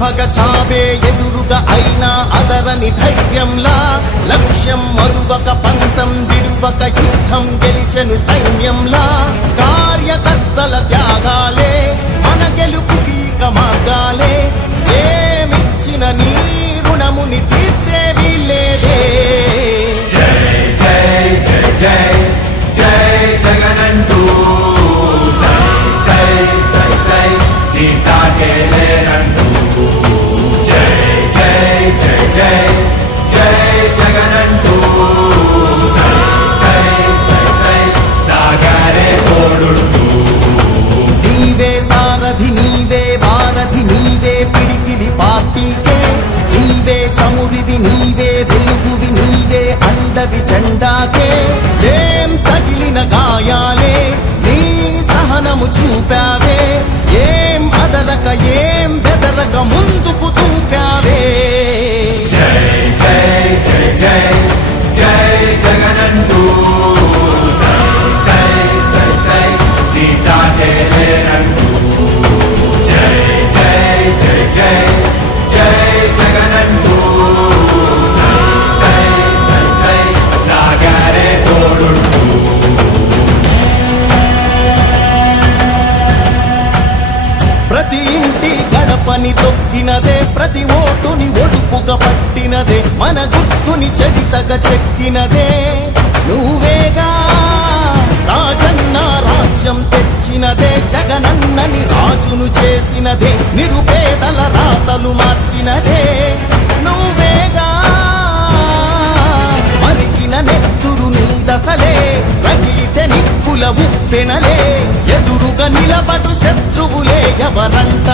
భగ చావే ఎదురుగా అయినా అదరని ధైర్యంలా లక్ష్యం మరువక పంతం విడువక యుద్ధం గెలిచెను సైన్యంలా కార్యకర్తల త్యాగాలే మన గెలుపుకీక మార్గాలే ఏమిచ్చిన నీ రుణముని తీర్చేవి లేదే జై జై జై జై జై జగనంటూ సై సై సై సై నీ సాగే లేనంటూ జై జై జై జై జై జగనంటూ సై సై సై సై సాగరే తోడుంటూ నీవే సారథి నీవే వారధి నీవే పిడికిలి పార్టీకే నీవే చమురివి నీవే వెలుగువి నీవే అండవి జెండాకే ఏం తగిలిన గాయాలే నీ సహనము చూపావే ఏం అదరక ఏం బెదరక ముందుకు చూపావే జై జై జై జై జై జగనంటూ సై సై సై సై నీ సాగే లేనంటూ జై జై జై జై జై జగనంటూ సై సై సై సై సాగరే తోడుంటూ ప్రతి ఇంటి గడపని తొక్కినదే ప్రతి ఓటుని ఒడుపుగా పట్టినదే మన గుర్తుని చరితగా చెక్కినదే నువ్వేగా రాజన్న రాజ్యం తెచ్చినదే జగనన్నని రాజును చేసినదే నిరుపేదల రాతలు మార్చినదే నువ్వేగా మరిగిన నెత్తురు నీ దశలే రగిలితే నిప్పుల ఉప్పెనలే ఎదురుగా నిలబడు శత్రువులే ఎవరంట